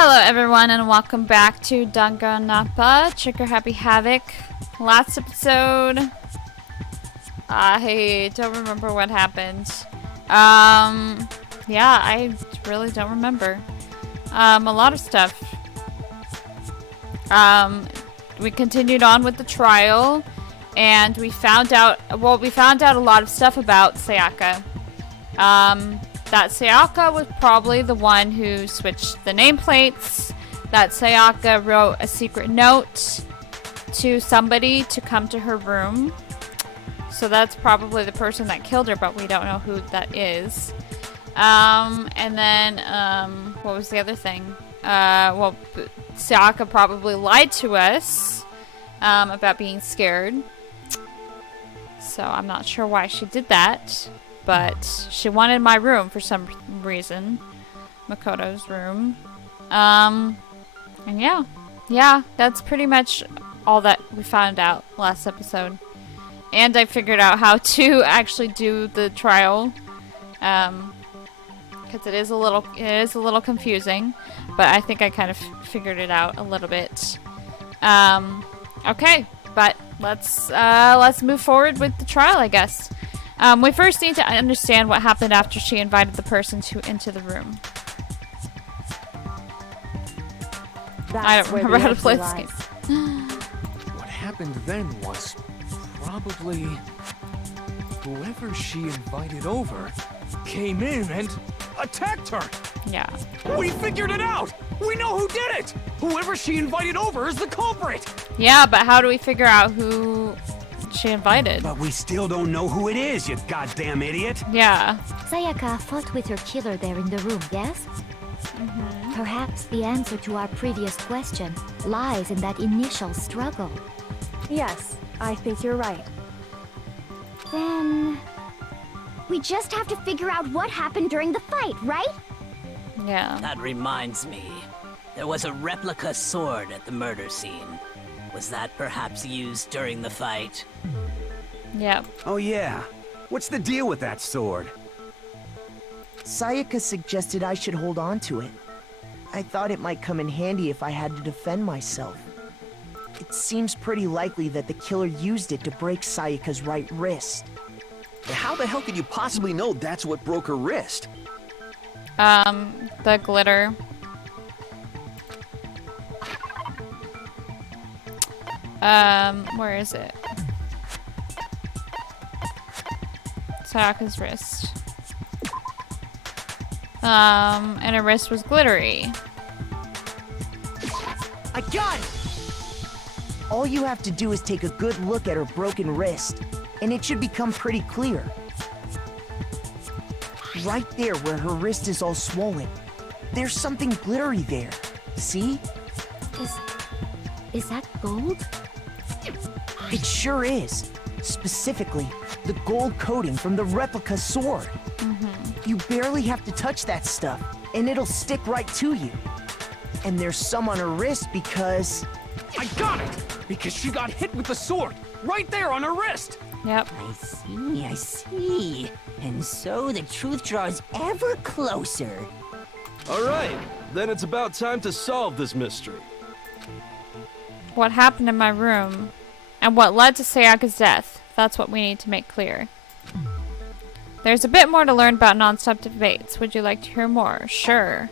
Hello everyone and welcome back to Danganronpa, Check Your Happy Havoc. Last episode, I don't remember what happened. Yeah, I really don't remember. A lot of stuff. We continued on with the trial, and we found out a lot of stuff about Sayaka. That Sayaka was probably the one who switched the nameplates, that Sayaka wrote a secret note to somebody to come to her room. So that's probably the person that killed her, but we don't know who that is. And then, what was the other thing? Well, Sayaka probably lied to us, about being scared. So I'm not sure why she did that. But she wanted my room for some reason. Makoto's room. And yeah, that's pretty much all that we found out last episode. And I figured out how to actually do the trial. Because it is a little confusing, but I think I kind of figured it out a little bit. Okay, but let's move forward with the trial, I guess. We first need to understand what happened after she invited the person into the room. I don't remember how to play this game. What happened then was probably whoever she invited over came in and attacked her. Yeah. We figured it out! We know who did it! Whoever she invited over is the culprit! Yeah, but how do we figure out who she invited? But we still don't know who it is, you goddamn idiot! Yeah. Sayaka fought with her killer there in the room, yes? Mm-hmm. Perhaps the answer to our previous question lies in that initial struggle. Yes, I think you're right. Then we just have to figure out what happened during the fight, right? Yeah. That reminds me. There was a replica sword at the murder scene. Was that perhaps used during the fight? Yep. Oh yeah. What's the deal with that sword? Sayaka suggested I should hold on to it. I thought it might come in handy if I had to defend myself. It seems pretty likely that the killer used it to break Sayaka's right wrist. How the hell could you possibly know that's what broke her wrist? The glitter. Where is it? Sayaka's wrist. And her wrist was glittery. I got it! All you have to do is take a good look at her broken wrist, and it should become pretty clear. Right there where her wrist is all swollen, there's something glittery there. See? Is that gold? It sure is. Specifically, the gold coating from the replica sword. You barely have to touch that stuff, and it'll stick right to you. And there's some on her wrist because... I got it! Because she got hit with the sword, right there on her wrist! Yep. I see. And so the truth draws ever closer. All right, then it's about time to solve this mystery. What happened in my room, and what led to Sayaka's death. That's what we need to make clear. There's a bit more to learn about non-stop debates. Would you like to hear more? Sure.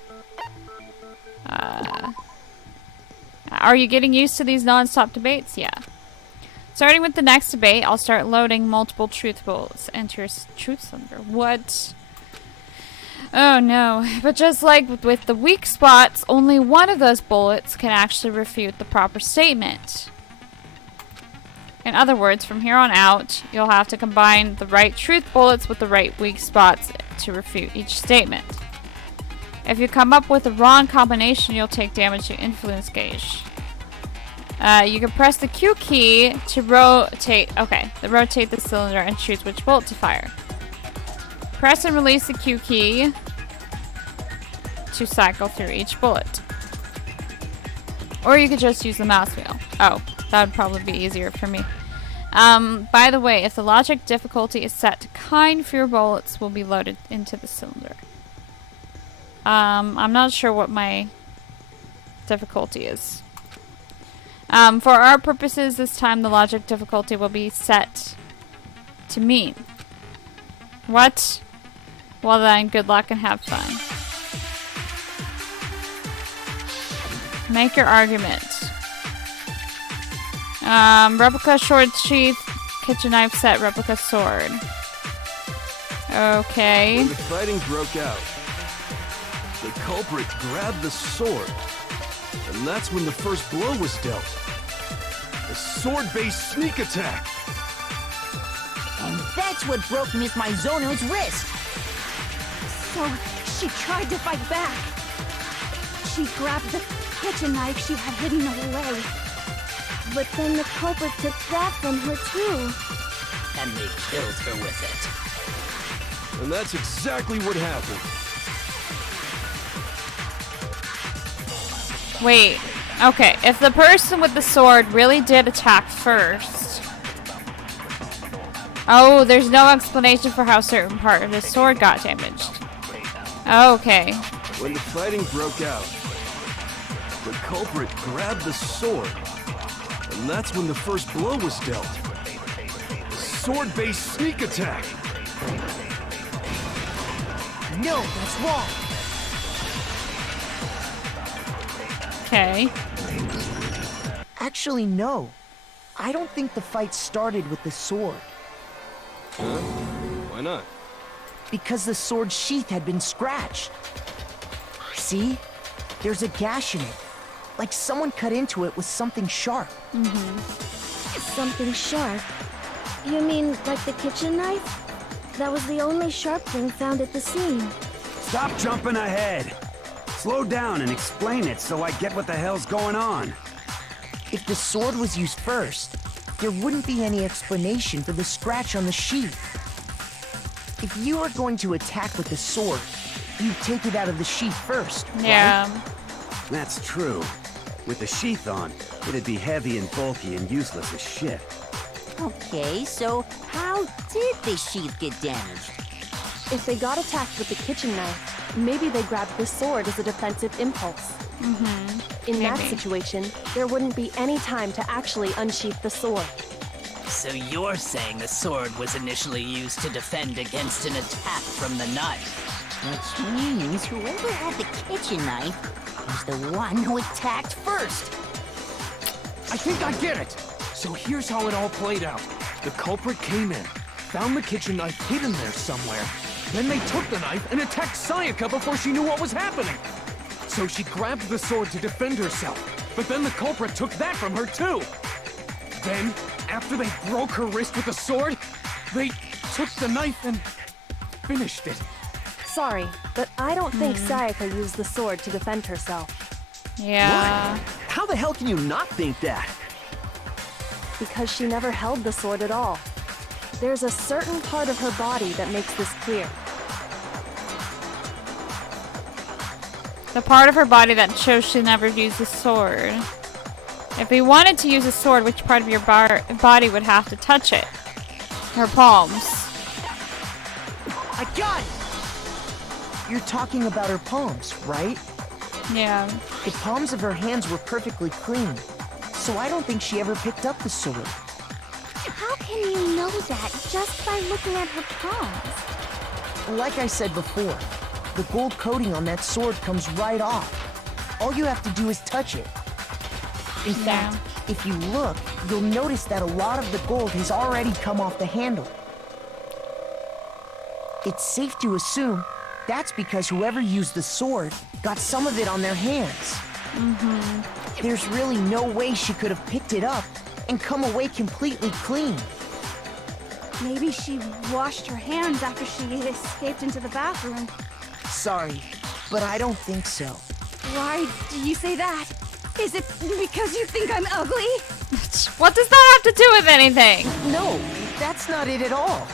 Are you getting used to these non-stop debates? Yeah. Starting with the next debate, I'll start loading multiple truth bullets into your truth cylinder. What? Oh no. But just like with the weak spots, only one of those bullets can actually refute the proper statement. In other words, from here on out, you'll have to combine the right truth bullets with the right weak spots to refute each statement. If you come up with the wrong combination, you'll take damage to influence gauge. You can press the Q key to rotate the cylinder and choose which bullet to fire. Press and release the Q key to cycle through each bullet. Or you could just use the mouse wheel. Oh, that would probably be easier for me. By the way, if the logic difficulty is set to kind, fewer bullets will be loaded into the cylinder. I'm not sure what my difficulty is. For our purposes, this time the logic difficulty will be set to mean. What? Well then, good luck and have fun. Make your argument. Replica sword sheath, kitchen knife set, replica sword. Okay. When the fighting broke out, the culprit grabbed the sword, and that's when the first blow was dealt. A sword-based sneak attack. And that's what broke Miss Maizono's wrist. So, she tried to fight back. She grabbed the kitchen knife she had hidden away. But then the culprit took that from her too. And they killed her with it. And that's exactly what happened. Wait. Okay, if the person with the sword really did attack first... Oh, there's no explanation for how a certain part of the sword got damaged. Okay. When the fighting broke out, the culprit grabbed the sword, and that's when the first blow was dealt. A sword-based sneak attack. No, that's wrong. Okay. Actually, no. I don't think the fight started with the sword. Why not? Because the sword sheath had been scratched. See? There's a gash in it. Like someone cut into it with something sharp. Something sharp? You mean like the kitchen knife? That was the only sharp thing found at the scene. Stop jumping ahead. Slow down and explain it so I get what the hell's going on. If the sword was used first, there wouldn't be any explanation for the scratch on the sheath. If you were going to attack with the sword, you'd take it out of the sheath first, Yeah. right? That's true. With the sheath on, it'd be heavy and bulky and useless as shit. Okay, so how did the sheath get damaged? If they got attacked with the kitchen knife, maybe they grabbed the sword as a defensive impulse. In that Maybe. situation, there wouldn't be any time to actually unsheath the sword. So you're saying the sword was initially used to defend against an attack from the knife? Which means whoever had the kitchen knife was the one who attacked first. I think I get it. So here's how it all played out. The culprit came in, found the kitchen knife hidden there somewhere. Then they took the knife and attacked Sayaka before she knew what was happening. So she grabbed the sword to defend herself, but then the culprit took that from her too. Then, after they broke her wrist with the sword, they took the knife and finished it. Sorry, but I don't think Sayaka used the sword to defend herself. Yeah. How the hell can you not think that? Because she never held the sword at all. There's a certain part of her body that makes this clear. The part of her body that shows she never used the sword. If we wanted to use a sword, which part of your body would have to touch it? Her palms. I got it! You're talking about her palms, right? Yeah. The palms of her hands were perfectly clean, so I don't think she ever picked up the sword. How can you know that just by looking at her palms? Like I said before, the gold coating on that sword comes right off. All you have to do is touch it. In fact, if you look, you'll notice that a lot of the gold has already come off the handle. It's safe to assume that's because whoever used the sword got some of it on their hands. There's really no way she could have picked it up and come away completely clean. Maybe she washed her hands after she escaped into the bathroom. Sorry, but I don't think so. Why do you say that? Is it because you think I'm ugly? What does that have to do with anything? No, that's not it at all.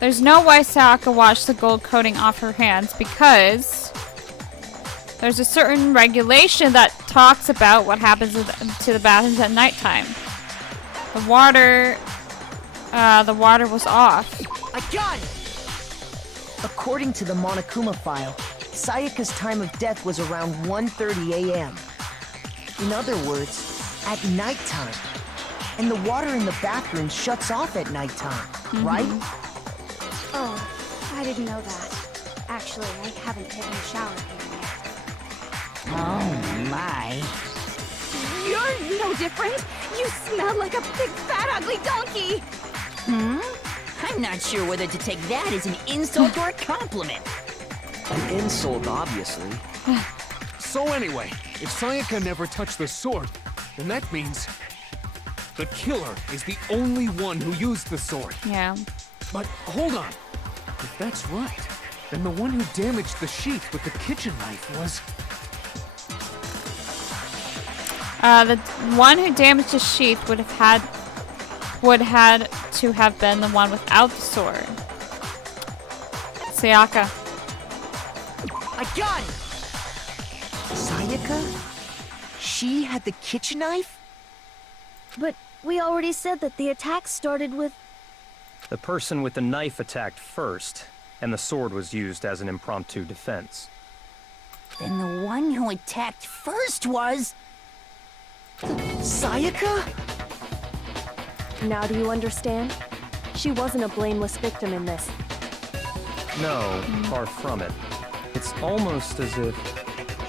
There's no way Sayaka washed the gold coating off her hands because there's a certain regulation that talks about what happens to the bathrooms at nighttime. The water was off. I got it! According to the Monokuma file, Sayaka's time of death was around 1:30 a.m. In other words, at nighttime. And the water in the bathroom shuts off at nighttime, right? Oh, I didn't know that. Actually, I haven't taken a shower here yet. Oh my. You're no different. You smell like a big, fat, ugly donkey. I'm not sure whether to take that as an insult or a compliment. An insult, obviously. So anyway, if Sayaka never touched the sword, then that means the killer is the only one who used the sword. Yeah. But hold on. If that's right, then the one who damaged the sheath with the kitchen knife was... The one who damaged the sheath would had to have been the one without the sword. Sayaka. I got it! Sayaka? She had the kitchen knife? But we already said that the attack started with... The person with the knife attacked first, and the sword was used as an impromptu defense. Then the one who attacked first was... Sayaka? Now do you understand? She wasn't a blameless victim in this. No, far from it. It's almost as if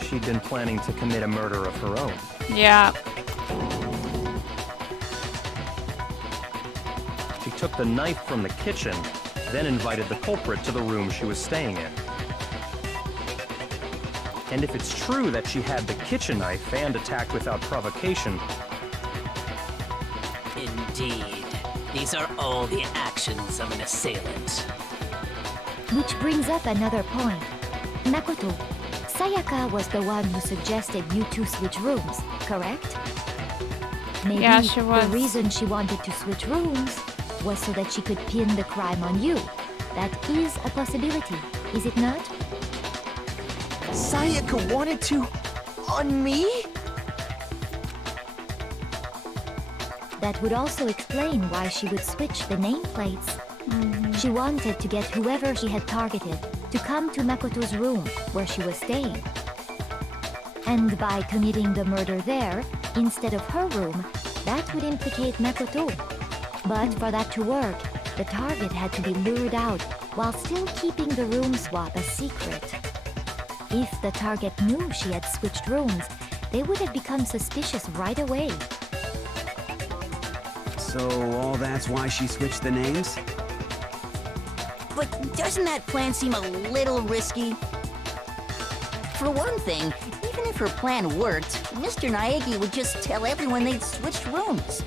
she'd been planning to commit a murder of her own. Yeah. She took the knife from the kitchen, then invited the culprit to the room she was staying in. And if it's true that she had the kitchen knife and attacked without provocation... Indeed. These are all the actions of an assailant. Which brings up another point. Makoto, Sayaka was the one who suggested you two switch rooms, correct? Maybe Yeah, she was. The reason she wanted to switch rooms was so that she could pin the crime on you. That is a possibility, is it not? Sayaka wanted to... on me? That would also explain why she would switch the nameplates. She wanted to get whoever she had targeted to come to Makoto's room where she was staying. And by committing the murder there, instead of her room, that would implicate Makoto. But for that to work, the target had to be lured out while still keeping the room swap a secret. If the target knew she had switched rooms, they would have become suspicious right away. So all that's why she switched the names? But doesn't that plan seem a little risky? For one thing, even if her plan worked, Mr. Naegi would just tell everyone they'd switched rooms.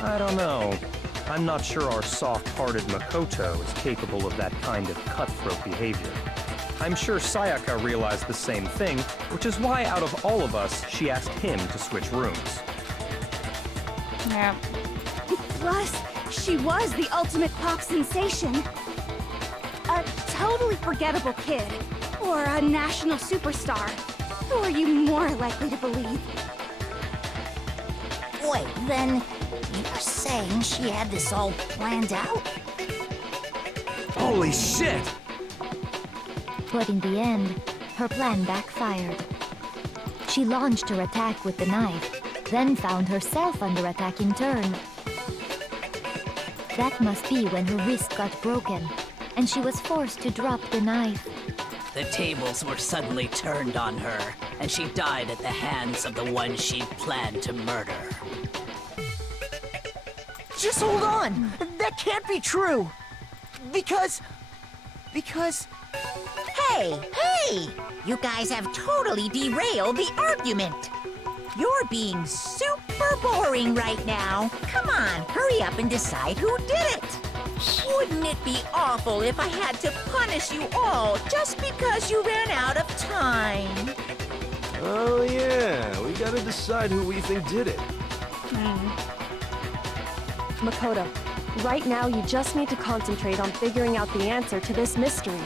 I don't know. I'm not sure our soft-hearted Makoto is capable of that kind of cutthroat behavior. I'm sure Sayaka realized the same thing, which is why out of all of us, she asked him to switch rooms. Yeah. Plus, she was the ultimate pop sensation. A totally forgettable kid. Or a national superstar. Who are you more likely to believe? Wait, then you're saying she had this all planned out? Holy shit! But in the end, her plan backfired. She launched her attack with the knife, then found herself under attack in turn. That must be when her wrist got broken, and she was forced to drop the knife. The tables were suddenly turned on her, and she died at the hands of the one she planned to murder. Just hold on! That can't be true! Because... Hey! You guys have totally derailed the argument! You're being super boring right now. Come on, hurry up and decide who did it! Wouldn't it be awful if I had to punish you all just because you ran out of time? Oh yeah, we gotta decide who we think did it. Makoto, right now you just need to concentrate on figuring out the answer to this mystery.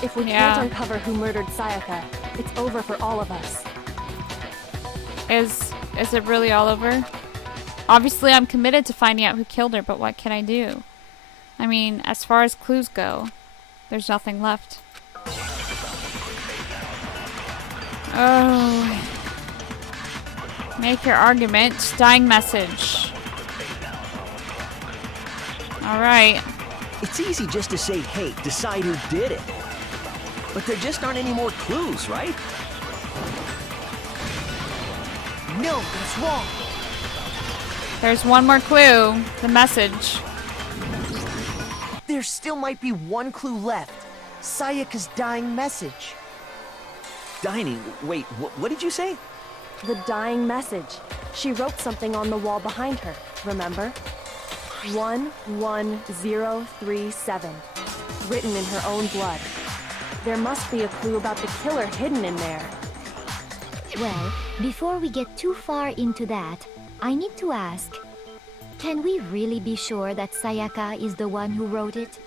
If we can't uncover who murdered Sayaka, it's over for all of us. Is it really all over? Obviously, I'm committed to finding out who killed her, but what can I do? I mean, as far as clues go, there's nothing left. Oh. Make your argument. Dying message. Alright. It's easy just to say, hey, decide who did it. But there just aren't any more clues, right? No, that's wrong. There's one more clue. The message. There still might be one clue left. Sayaka's dying message. Dining? Wait, what did you say? The dying message. She wrote something on the wall behind her, remember? 11037. Written in her own blood. There must be a clue about the killer hidden in there. Well, before we get too far into that, I need to ask, can we really be sure that Sayaka is the one who wrote it?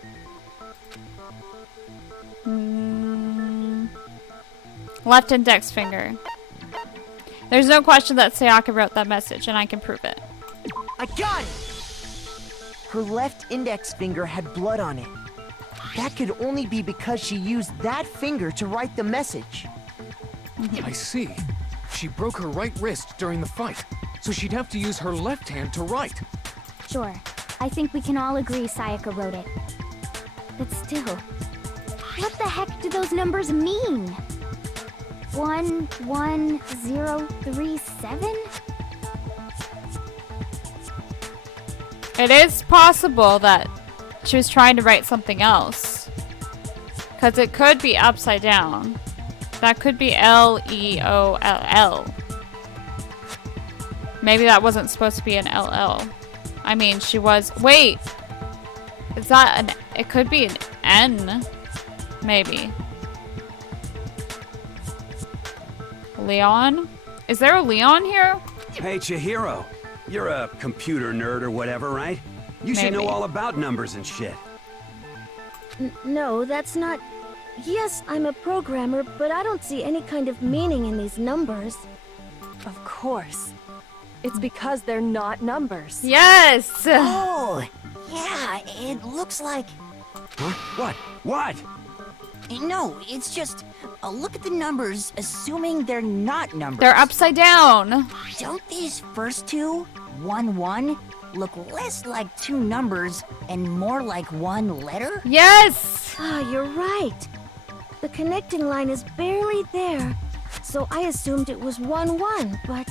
Left index finger. There's no question that Sayaka wrote that message, and I can prove it. I got it! Her left index finger had blood on it. That could only be because she used that finger to write the message. I see. She broke her right wrist during the fight, so she'd have to use her left hand to write. Sure. I think we can all agree Sayaka wrote it. But still, what the heck do those numbers mean? 11037? It is possible that she was trying to write something else. Because it could be upside down. That could be L-E-O-L-L. Maybe that wasn't supposed to be an L-L. I mean, she was... Wait! Is that an... It could be an N. Maybe. Leon? Is there a Leon here? Hey, Chihiro. You're a computer nerd or whatever, right? You should know all about numbers and shit. No, that's not... Yes, I'm a programmer, but I don't see any kind of meaning in these numbers. Of course. It's because they're not numbers. Yes! Oh, yeah, it looks like... Huh? What? What? No, it's just... look at the numbers, assuming they're not numbers. They're upside down. Don't these first two, 1-1, look less like two numbers and more like one letter? Yes! Ah, you're right. The connecting line is barely there, so I assumed it was 1-1, but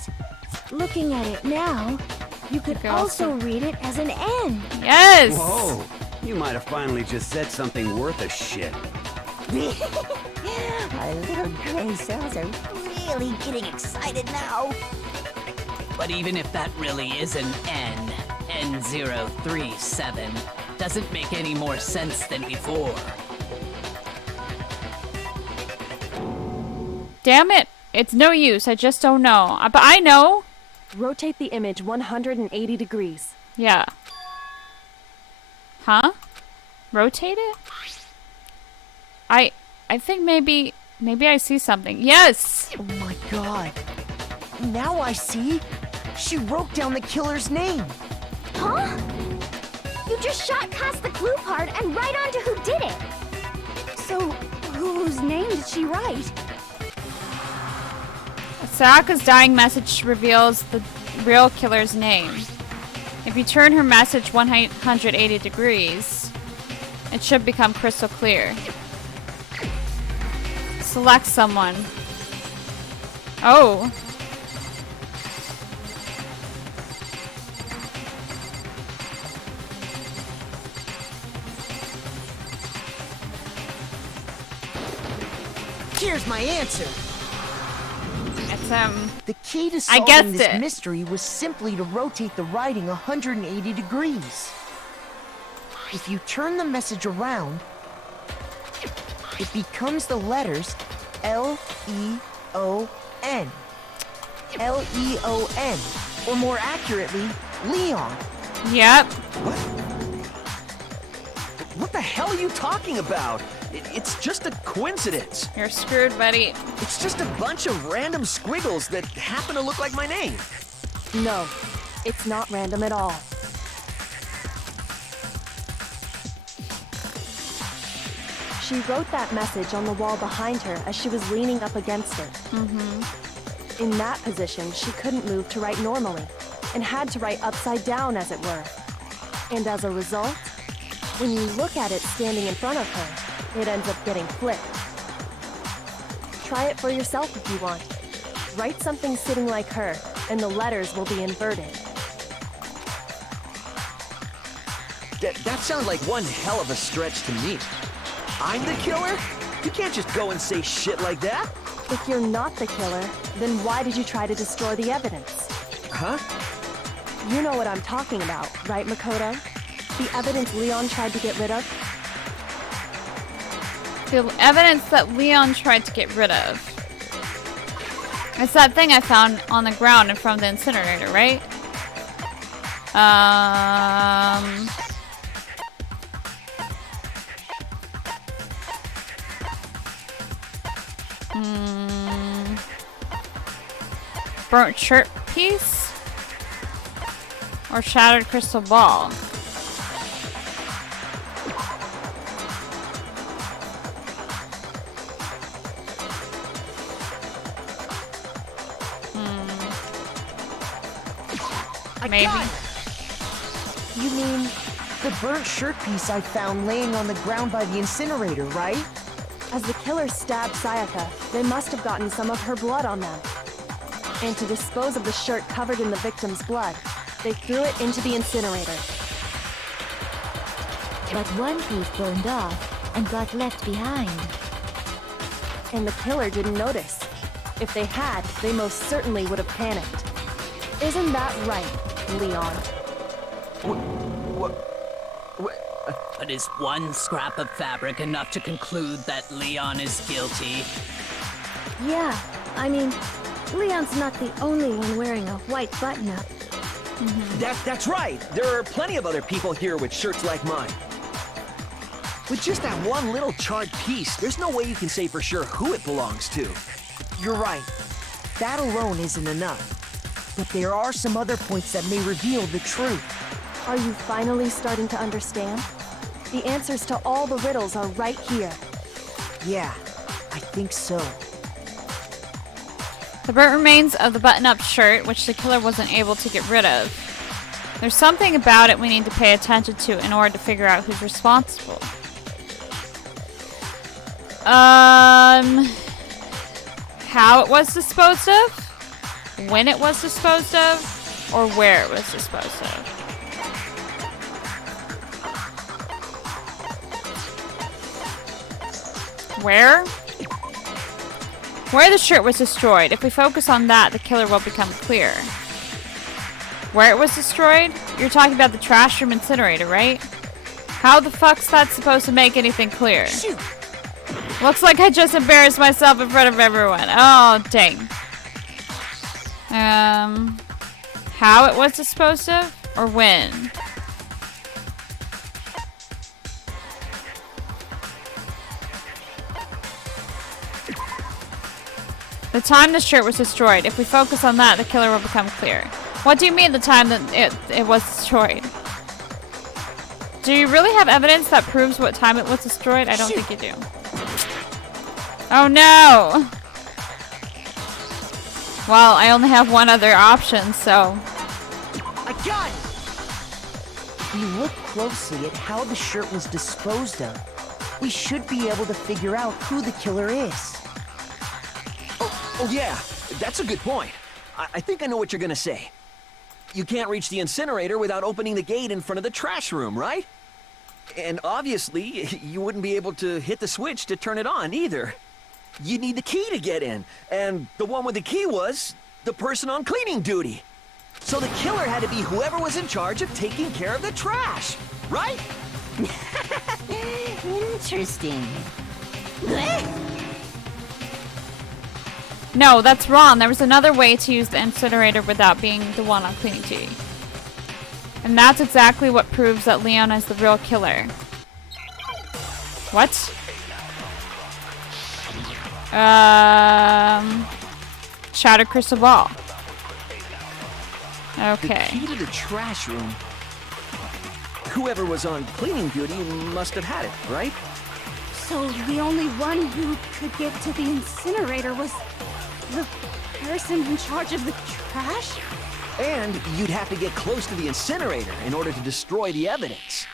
looking at it now, you could also read it as an N. Yes! Whoa, you might have finally just said something worth a shit. Our little gray cells are really getting excited now. But even if that really is an N, N037, doesn't make any more sense than before. Damn it! It's no use, I just don't know. But I know! Rotate the image 180 degrees. Yeah. Huh? Rotate it? I think maybe I see something. Yes! Oh my god. Now I see. She wrote down the killer's name. Huh? You just shot past the clue part and right on to who did it. So, whose name did she write? Sayaka's dying message reveals the real killer's name. If you turn her message 180 degrees, it should become crystal clear. Select someone. Oh. Here's my answer. It's the key to I solving guessed this it. mystery was simply to rotate the writing 180 degrees. If you turn the message around, it becomes the letters L-E-O-N. L-E-O-N. Or more accurately, Leon. Yep. What the hell are you talking about? It's just a coincidence. You're screwed, buddy. It's just a bunch of random squiggles that happen to look like my name. No, it's not random at all. She wrote that message on the wall behind her as she was leaning up against it. In that position, she couldn't move to write normally, and had to write upside down, as it were. And as a result, when you look at it standing in front of her, it ends up getting flipped. Try it for yourself if you want. Write something sitting like her, and the letters will be inverted. That sounds like one hell of a stretch to me. I'm the killer? You can't just go and say shit like that. If you're not the killer, then why did you try to destroy the evidence? Huh? You know what I'm talking about, right, Makoto? The evidence Leon tried to get rid of? The evidence that Leon tried to get rid of. It's that thing I found on the ground in front of the incinerator, right? Burnt shirt piece? Or shattered crystal ball? Maybe. You mean the burnt shirt piece I found laying on the ground by the incinerator, right? As the killer stabbed Sayaka, they must have gotten some of her blood on them. And to dispose of the shirt covered in the victim's blood, they threw it into the incinerator. But one piece burned off and got left behind. And the killer didn't notice. If they had, they most certainly would have panicked. Isn't that right, Leon? But is one scrap of fabric enough to conclude that Leon is guilty? Yeah, I mean, Leon's not the only one wearing a white button-up. That's right. There are plenty of other people here with shirts like mine. With just that one little charred piece, there's no way you can say for sure who it belongs to. You're right. That alone isn't enough. But there are some other points that may reveal the truth. Are you finally starting to understand? The answers to all the riddles are right here. Yeah, I think so. The burnt remains of the button-up shirt, which the killer wasn't able to get rid of. There's something about it we need to pay attention to in order to figure out who's responsible. How it was disposed of? When it was disposed of? Or where it was disposed of? Where? Where the shirt was destroyed. If we focus on that, the killer will become clear. Where it was destroyed? You're talking about the trash room incinerator, right? How the fuck's that supposed to make anything clear? Shoot. Looks like I just embarrassed myself in front of everyone. Oh, dang. How it was disposed of? Or when? The time the shirt was destroyed. If we focus on that, the killer will become clear. What do you mean the time that it was destroyed? Do you really have evidence that proves what time it was destroyed? I don't think you do. Oh no! Well, I only have one other option, so... I got it! If you look closely at how the shirt was disposed of, we should be able to figure out who the killer is. Oh yeah, that's a good point. I think I know what you're gonna say. You can't reach the incinerator without opening the gate in front of the trash room, right? And obviously, you wouldn't be able to hit the switch to turn it on either. You'd need the key to get in, and the one with the key was the person on cleaning duty. So the killer had to be whoever was in charge of taking care of the trash, right? Interesting. No, that's wrong. There was another way to use the incinerator without being the one on cleaning duty. And that's exactly what proves that Leon is the real killer. What? Shattered crystal ball. Okay. The key to the trash room. Whoever was on cleaning duty must have had it, right? So the only one who could get to the incinerator was the person in charge of the trash? And you'd have to get close to the incinerator in order to destroy the evidence.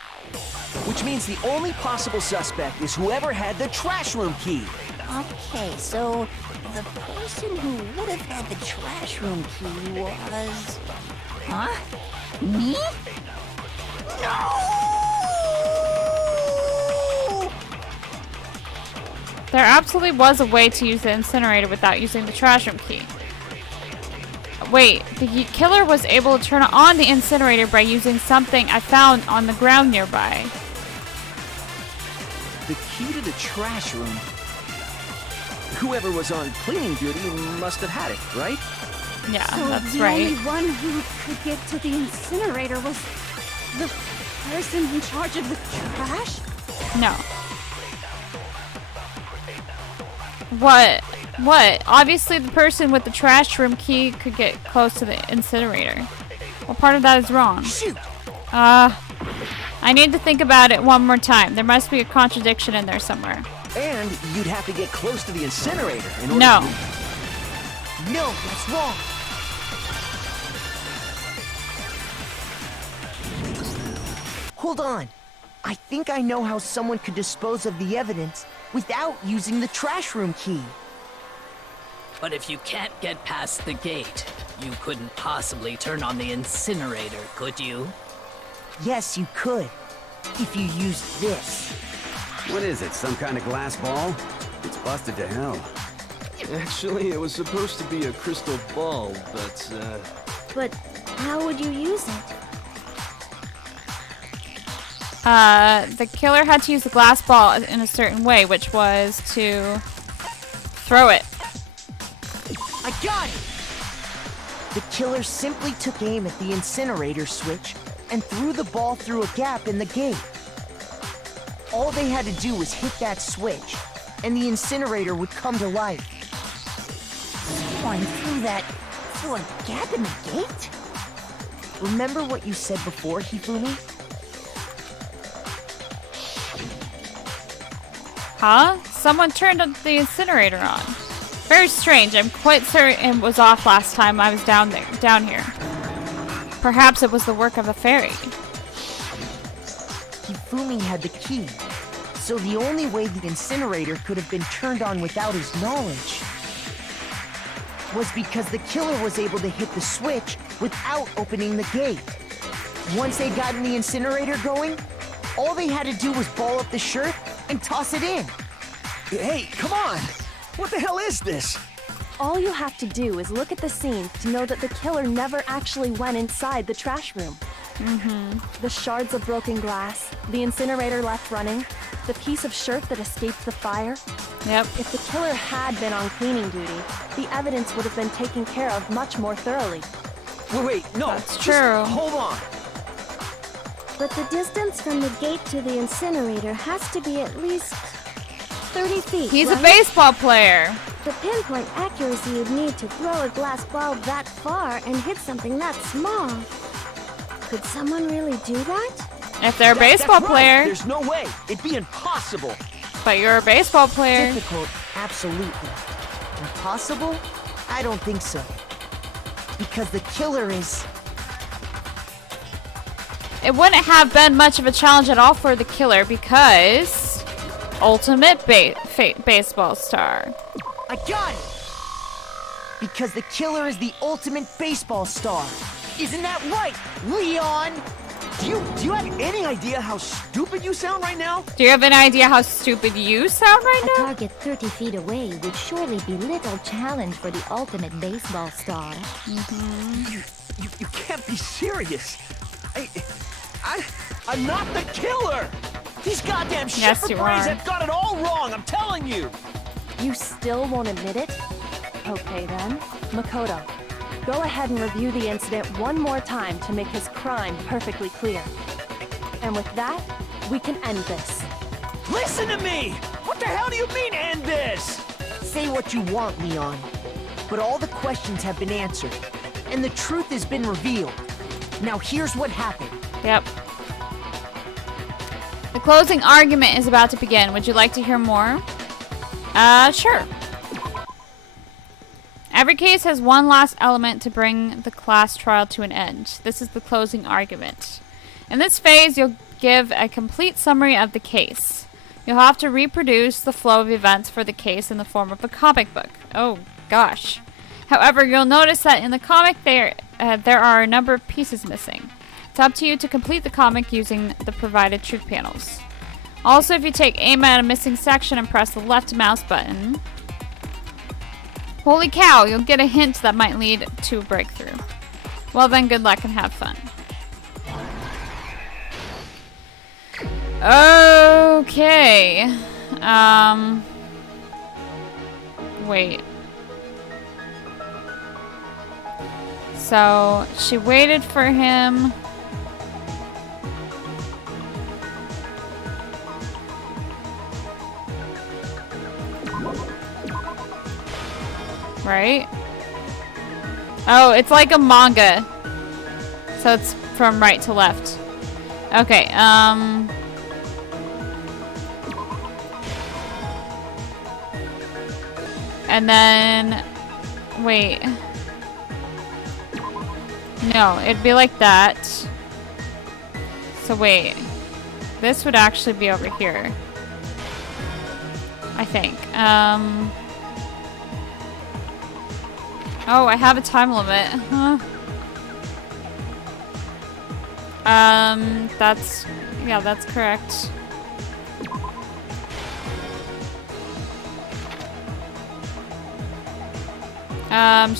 Which means the only possible suspect is whoever had the trash room key. Okay, so the person who would have had the trash room key was... Huh? Me? No! There absolutely was a way to use the incinerator without using the trash room key. Wait, the killer was able to turn on the incinerator by using something I found on the ground nearby. The key to the trash room? Whoever was on cleaning duty must have had it, right? Yeah, so that's the right. only one who could get to the incinerator was the person in charge of the trash? No. What? What? Obviously the person with the trash room key could get close to the incinerator. What part of that is wrong? Shoot! I need to think about it one more time. There must be a contradiction in there somewhere. And you'd have to get close to the incinerator in order No. to... No, that's wrong! Hold on. I think I know how someone could dispose of the evidence without using the trash room key. But if you can't get past the gate, you couldn't possibly turn on the incinerator, could you? Yes, you could. If you used this. What is it, some kind of glass ball? It's busted to hell. Actually, it was supposed to be a crystal ball, but, But how would you use it? The killer had to use the glass ball in a certain way, which was to throw it. I got it! The killer simply took aim at the incinerator switch and threw the ball through a gap in the gate. All they had to do was hit that switch, and the incinerator would come to life. Going through a gap in the gate? Remember what you said before, Hifumi? Huh? Someone turned the incinerator on. Very strange. I'm quite certain it was off last time I was down here. Perhaps it was the work of a fairy. Hifumi had the key, so the only way the incinerator could have been turned on without his knowledge was because the killer was able to hit the switch without opening the gate. Once they'd gotten the incinerator going, all they had to do was ball up the shirt and toss it in. Hey, come on! What the hell is this? All you have to do is look at the scene to know that the killer never actually went inside the trash room. The shards of broken glass, the incinerator left running, the piece of shirt that escaped the fire. Yep. If the killer had been on cleaning duty, the evidence would have been taken care of much more thoroughly. Wait, no, That's just true. hold on. But the distance from the gate to the incinerator has to be at least 30 feet, He's right? a baseball player. The pinpoint accuracy you'd need to throw a glass ball that far and hit something that small. Could someone really do that? If they're a baseball That's right. player. There's no way. It'd be impossible. But you're a baseball player. Difficult, absolutely. Impossible? I don't think so. Because the killer is... It wouldn't have been much of a challenge at all for the killer because ultimate baseball star. I got it! Because the killer is the ultimate baseball star. Isn't that right, Leon? Do you have any idea how stupid you sound right now? Do you have any idea how stupid you sound right A now? target 30 feet away would surely be little challenge for the ultimate baseball star. You can't be serious. I'm not the killer! These goddamn Yes, shipper you brains are. have got it all wrong, I'm telling you! You still won't admit it? Okay then. Makoto, go ahead and review the incident one more time to make his crime perfectly clear. And with that, we can end this. Listen to me! What the hell do you mean, end this? Say what you want, Leon. But all the questions have been answered, and the truth has been revealed. Now here's what happened. Yep. The closing argument is about to begin. Would you like to hear more? Sure. Every case has one last element to bring the class trial to an end. This is the closing argument. In this phase, you'll give a complete summary of the case. You'll have to reproduce the flow of events for the case in the form of a comic book. Oh, gosh. However, you'll notice that in the comic there are a number of pieces missing. It's up to you to complete the comic using the provided truth panels. Also, if you take aim at a missing section and press the left mouse button, holy cow, you'll get a hint that might lead to a breakthrough. Well then, good luck and have fun. Okay. Wait. So, she waited for him. Right? Oh, it's like a manga. So it's from right to left. Okay, and then, wait. No, it'd be like that. So wait. This would actually be over here. I think. Oh, I have a time limit. Huh. That's correct.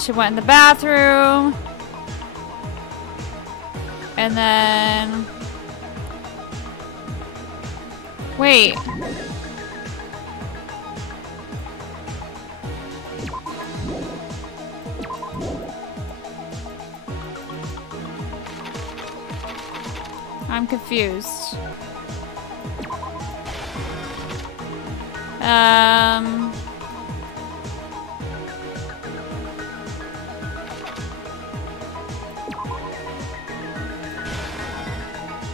She went in the bathroom. And then... Wait. I'm confused.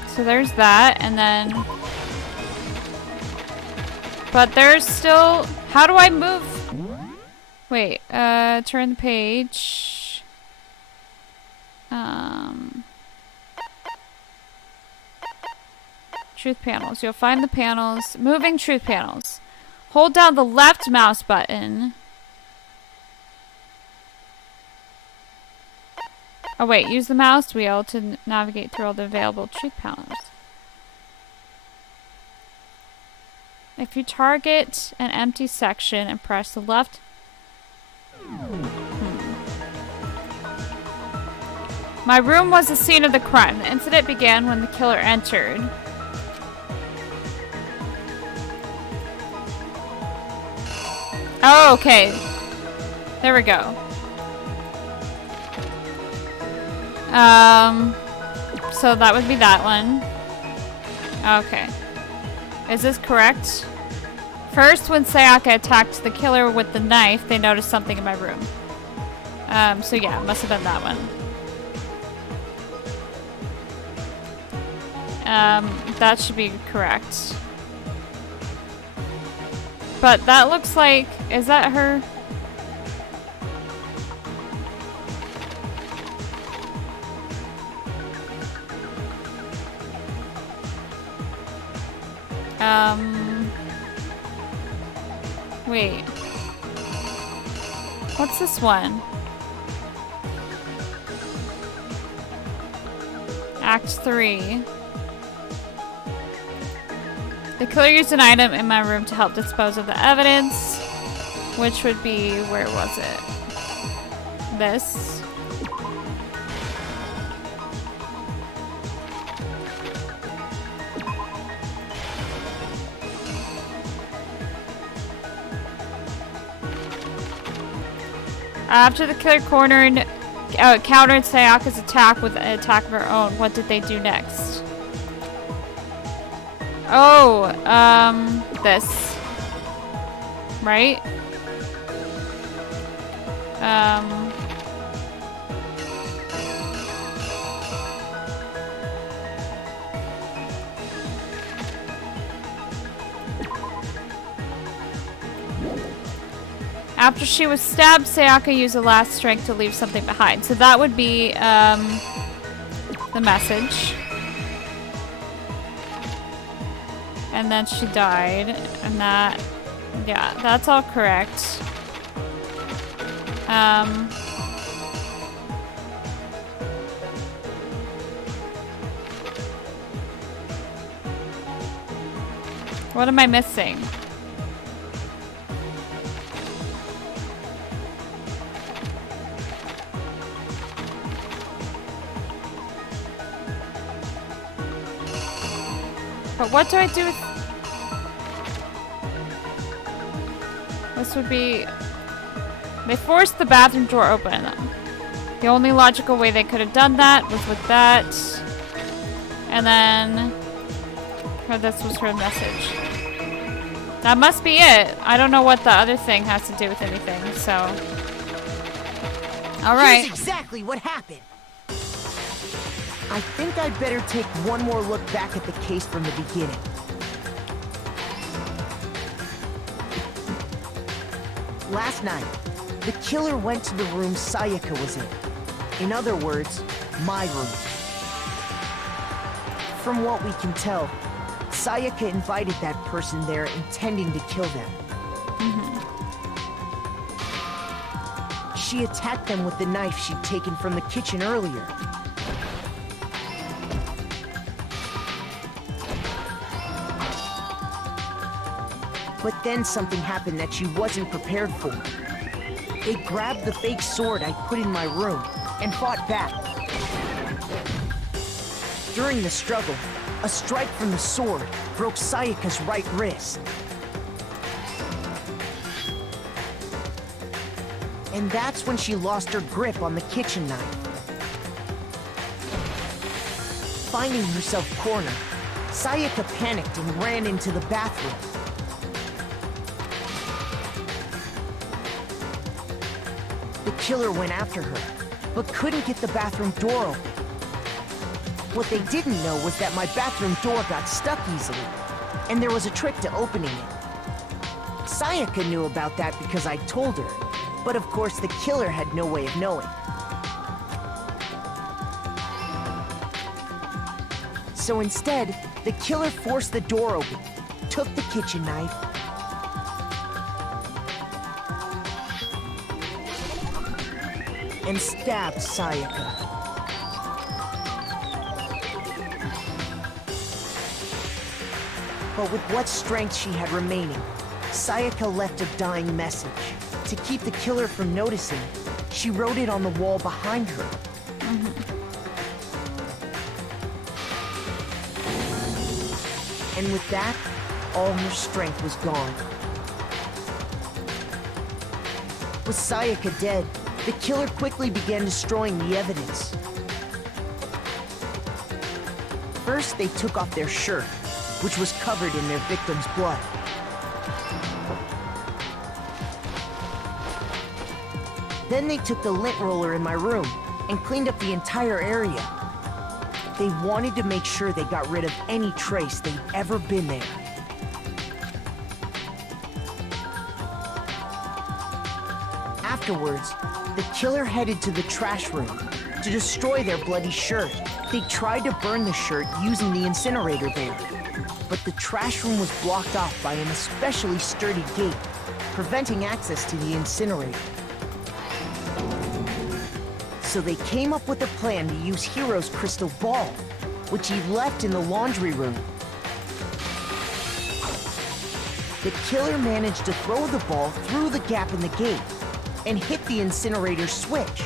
So there's that, and then... But there's still... How do I move? Wait, turn the page. Truth panels. You'll find the panels. Moving truth panels. Hold down the left mouse button. Oh wait, use the mouse wheel to navigate through all the available truth panels. If you target an empty section and press the left... My room was the scene of the crime. The incident began when the killer entered. Oh, okay. There we go. So that would be that one. Okay. Is this correct? First, when Sayaka attacked the killer with the knife, they noticed something in my room. So yeah, it must have been that one. That should be correct. But that looks like... Is that her? Wait. What's this one? Act 3. The killer used an item in my room to help dispose of the evidence, which would be, where was it? This. After the killer countered Sayaka's attack with an attack of her own, what did they do next? Oh, this. Right? After she was stabbed, Sayaka used the last strength to leave something behind. So that would be the message. And then she died. And that, yeah, that's all correct. What am I missing? But what do I do with... This would be... They forced the bathroom door open. The only logical way they could have done that was with that. And then... Oh, this was her message. That must be it. I don't know what the other thing has to do with anything, so... Alright. Here's exactly what happened. I think I'd better take one more look back at the case from the beginning. Last night, the killer went to the room Sayaka was in. In other words, my room. From what we can tell, Sayaka invited that person there intending to kill them. She attacked them with the knife she'd taken from the kitchen earlier. But then something happened that she wasn't prepared for. They grabbed the fake sword I put in my room and fought back. During the struggle, a strike from the sword broke Sayaka's right wrist. And that's when she lost her grip on the kitchen knife. Finding herself cornered, Sayaka panicked and ran into the bathroom. The killer went after her, but couldn't get the bathroom door open. What they didn't know was that my bathroom door got stuck easily, and there was a trick to opening it. Sayaka knew about that because I told her, but of course the killer had no way of knowing. So instead, the killer forced the door open, took the kitchen knife, and stabbed Sayaka. But with what strength she had remaining, Sayaka left a dying message. To keep the killer from noticing, she wrote it on the wall behind her. And with that, all her strength was gone. With Sayaka dead, the killer quickly began destroying the evidence. First, they took off their shirt, which was covered in their victim's blood. Then they took the lint roller in my room and cleaned up the entire area. They wanted to make sure they got rid of any trace they'd ever been there. Afterwards, the killer headed to the trash room to destroy their bloody shirt. They tried to burn the shirt using the incinerator there, but the trash room was blocked off by an especially sturdy gate, preventing access to the incinerator. So they came up with a plan to use Hiro's crystal ball, which he left in the laundry room. The killer managed to throw the ball through the gap in the gate and hit the incinerator switch.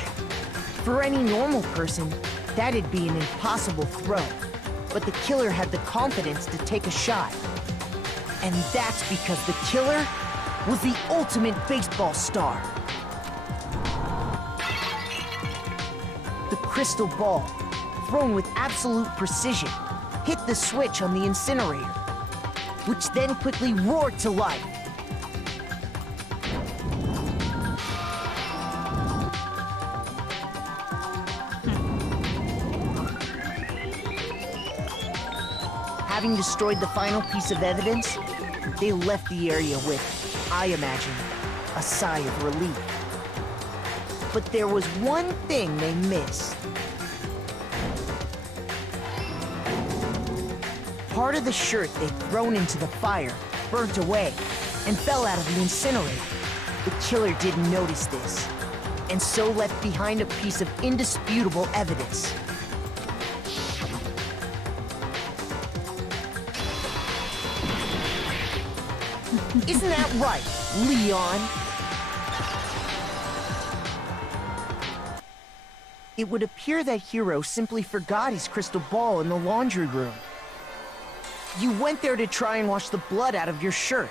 For any normal person, that'd be an impossible throw, but the killer had the confidence to take a shot. And that's because the killer was the ultimate baseball star. The crystal ball, thrown with absolute precision, hit the switch on the incinerator, which then quickly roared to life. Having destroyed the final piece of evidence, they left the area with, I imagine, a sigh of relief. But there was one thing they missed. Part of the shirt they'd thrown into the fire burnt away and fell out of the incinerator. The killer didn't notice this, and so left behind a piece of indisputable evidence. Isn't that right, Leon? It would appear that Hiro simply forgot his crystal ball in the laundry room. You went there to try and wash the blood out of your shirt,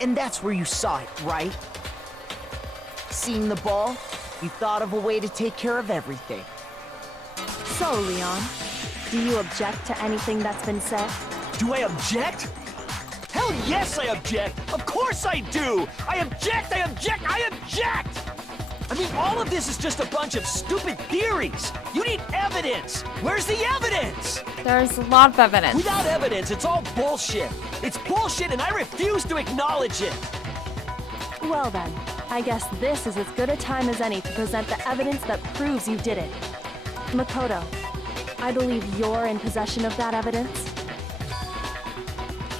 and that's where you saw it, right? Seeing the ball, you thought of a way to take care of everything. So, Leon, do you object to anything that's been said? Do I object? Hell yes, I object! Of course I do! I object! I object! I object! I mean, all of this is just a bunch of stupid theories! You need evidence! Where's the evidence? There's a lot of evidence. Without evidence, it's all bullshit! It's bullshit and I refuse to acknowledge it! Well then, I guess this is as good a time as any to present the evidence that proves you did it. Makoto, I believe you're in possession of that evidence.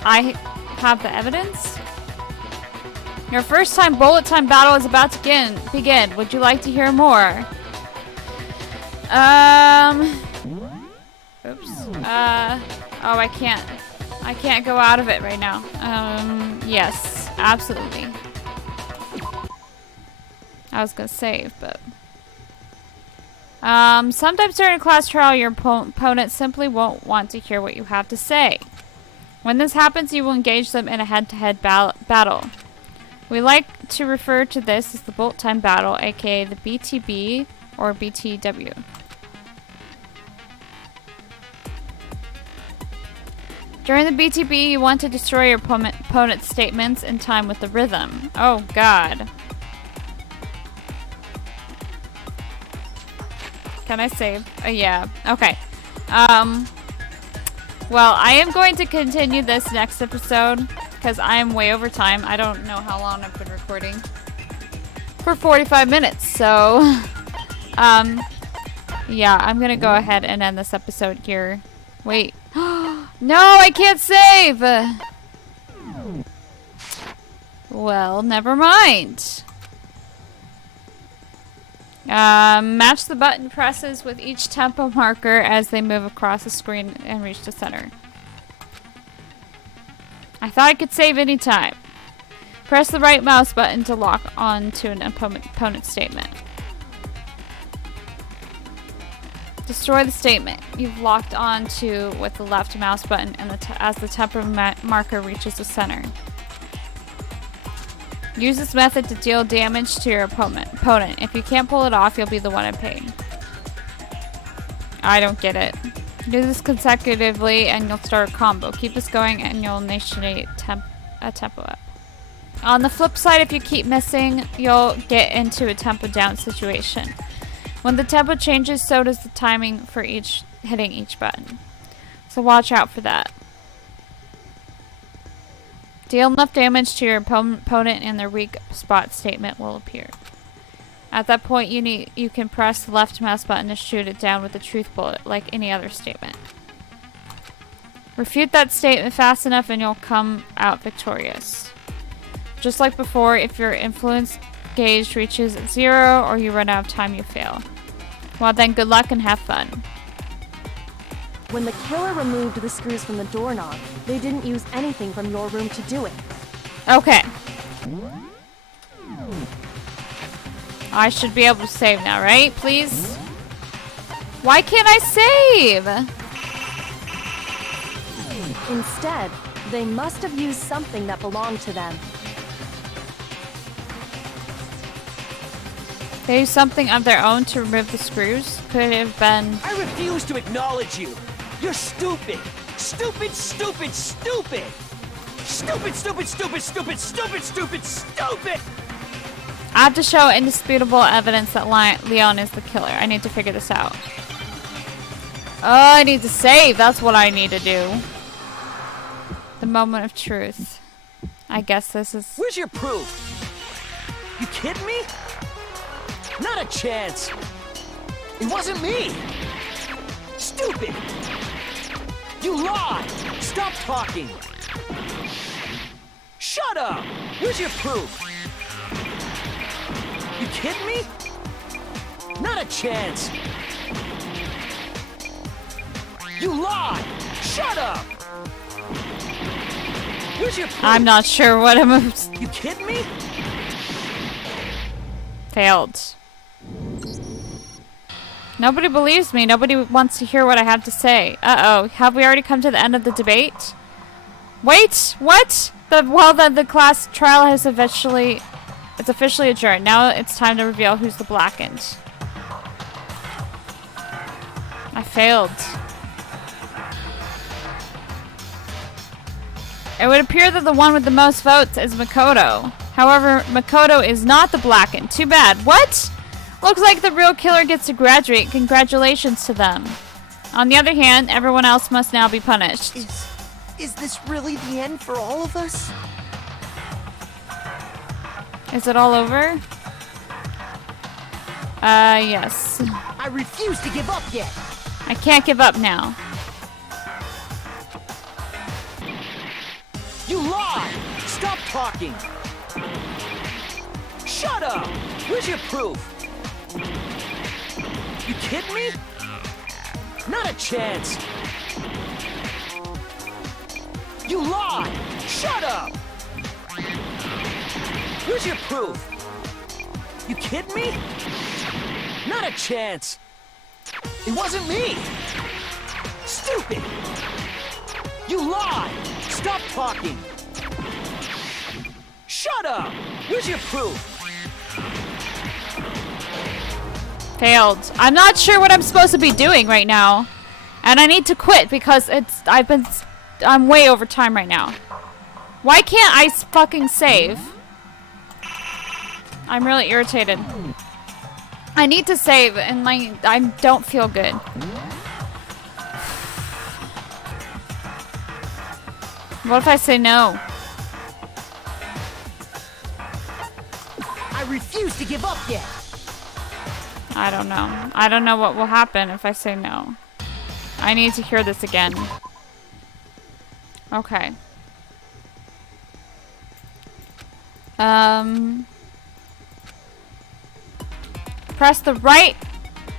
I have the evidence? Your first time bullet time battle is about to begin. Would you like to hear more? Oops. Oh, I can't go out of it right now. Yes, absolutely. I was gonna save, but... sometimes during a class trial, your opponent simply won't want to hear what you have to say. When this happens, you will engage them in a head-to-head battle. We like to refer to this as the bullet time battle, aka the BTB or BTW. During the BTB, you want to destroy your opponent's statements in time with the rhythm. Oh god. Can I save? Yeah. Okay. Well, I am going to continue this next episode because I am way over time. I don't know how long I've been recording. For 45 minutes, so... yeah, I'm gonna go ahead and end this episode here. Wait. No, I can't save! Well, never mind. Match the button presses with each tempo marker as they move across the screen and reach the center. I thought I could save any time. Press the right mouse button to lock on to an opponent's statement. Destroy the statement you've locked onto with the left mouse button and as the tempo marker reaches the center. Use this method to deal damage to your opponent. If you can't pull it off, you'll be the one in pain. I don't get it. Do this consecutively and you'll start a combo. Keep this going and you'll initiate a tempo up. On the flip side, if you keep missing, you'll get into a tempo down situation. When the tempo changes, so does the timing for hitting each button. So watch out for that. Deal enough damage to your opponent and their weak spot statement will appear. At that point, you can press the left mouse button to shoot it down with a truth bullet, like any other statement. Refute that statement fast enough and you'll come out victorious. Just like before, if your influence gauge reaches 0 or you run out of time, you fail. Well then, good luck and have fun. When the killer removed the screws from the doorknob, they didn't use anything from your room to do it. Okay. I should be able to save now, right? Please? Why can't I save? Instead, they must have used something that belonged to them. They used something of their own to remove the screws? Could it have been... I refuse to acknowledge you! You're stupid! Stupid, stupid, stupid! Stupid, stupid, stupid, stupid, stupid, stupid, stupid! I have to show indisputable evidence that Leon is the killer. I need to figure this out. Oh, I need to save. That's what I need to do. The moment of truth. I guess this is... Where's your proof? You kidding me? Not a chance. It wasn't me. Stupid. You lied. Stop talking. Shut up. Where's your proof? You kidding me? Not a chance. You lied. Shut up. Where's your proof? I'm not sure what I'm. You kidding me? Failed. Nobody believes me. Nobody wants to hear what I have to say. Uh-oh. Have we already come to the end of the debate? Wait! What? The class trial has officially adjourned. Now it's time to reveal who's the blackened. I failed. It would appear that the one with the most votes is Makoto. However, Makoto is not the blackened. Too bad. What? Looks like the real killer gets to graduate. Congratulations to them. On the other hand, everyone else must now be punished. Is this really the end for all of us? Is it all over? Yes. I refuse to give up yet. I can't give up now. You lied! Stop talking! Shut up! Where's your proof? You kidding me? Not a chance! You lied! Shut up! Where's your proof? You kidding me? Not a chance! It wasn't me! Stupid! You lied! Stop talking! Shut up! Where's your proof? Failed. I'm not sure what I'm supposed to be doing right now. And I need to quit because I'm way over time right now. Why can't I fucking save? I'm really irritated. I need to save and I don't feel good. What if I say no? I refuse to give up yet. I don't know. I don't know what will happen if I say no. I need to hear this again. Okay. Press the right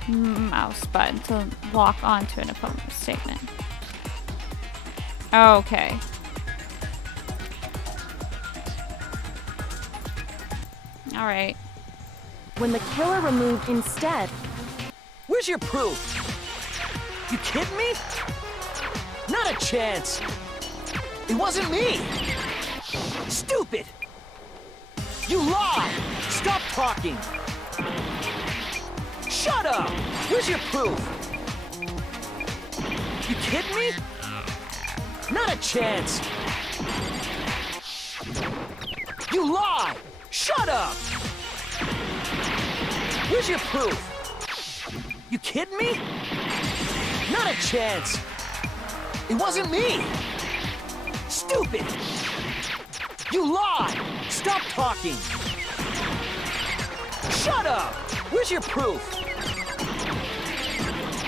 mouse button to lock onto an opponent's statement. Okay. Alright. When the killer removed instead. Where's your proof? You kidding me? Not a chance. It wasn't me. Stupid. You lied. Stop talking. Shut up. Where's your proof? You kidding me? Not a chance. You lied. Shut up. Where's your proof? You kidding me? Not a chance. It wasn't me. Stupid. You lied. Stop talking. Shut up. Where's your proof?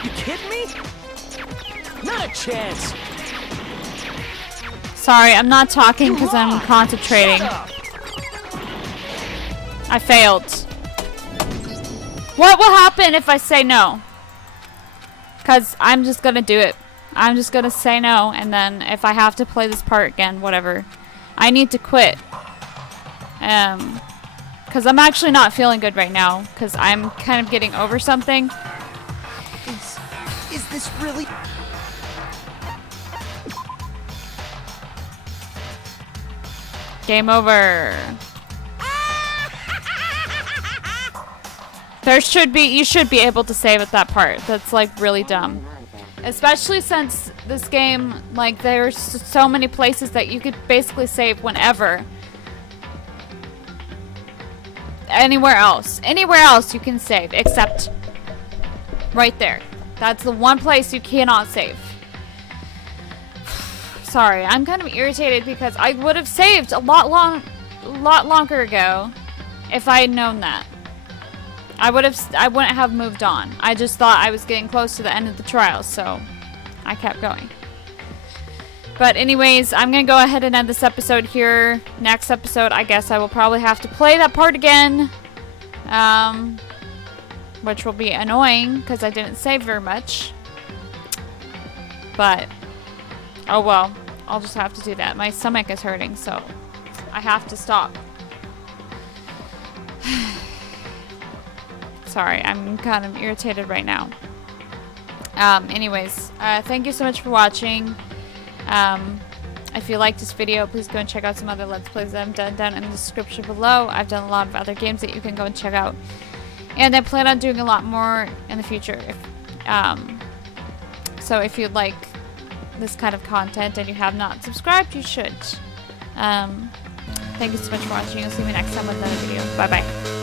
You kidding me? Not a chance. Sorry, I'm not talking because I'm concentrating. I failed. What will happen if I say no? Because I'm just going to do it. I'm just going to say no, and then if I have to play this part again, whatever. I need to quit. Because I'm actually not feeling good right now, because I'm kind of getting over something. Is this really... Game over. You should be able to save at that part. That's like really dumb. Especially since this game, like there's so many places that you could basically save whenever. Anywhere else you can save except right there. That's the one place you cannot save. Sorry, I'm kind of irritated because I would have saved a lot longer ago. if I had known that. I wouldn't have moved on. I just thought I was getting close to the end of the trial, so I kept going. But anyways, I'm going to go ahead and end this episode here. Next episode, I guess I will probably have to play that part again. Which will be annoying, because I didn't save very much. But, oh well. I'll just have to do that. My stomach is hurting, so I have to stop. Sorry, I'm kind of irritated right now. Anyways, thank you so much for watching. If you liked this video, please go and check out some other Let's Plays that I've done down in the description below. I've done a lot of other games that you can go and check out. And I plan on doing a lot more in the future. So if you'd like this kind of content and you have not subscribed, you should. Thank you so much for watching. I'll see you next time with another video. Bye-bye.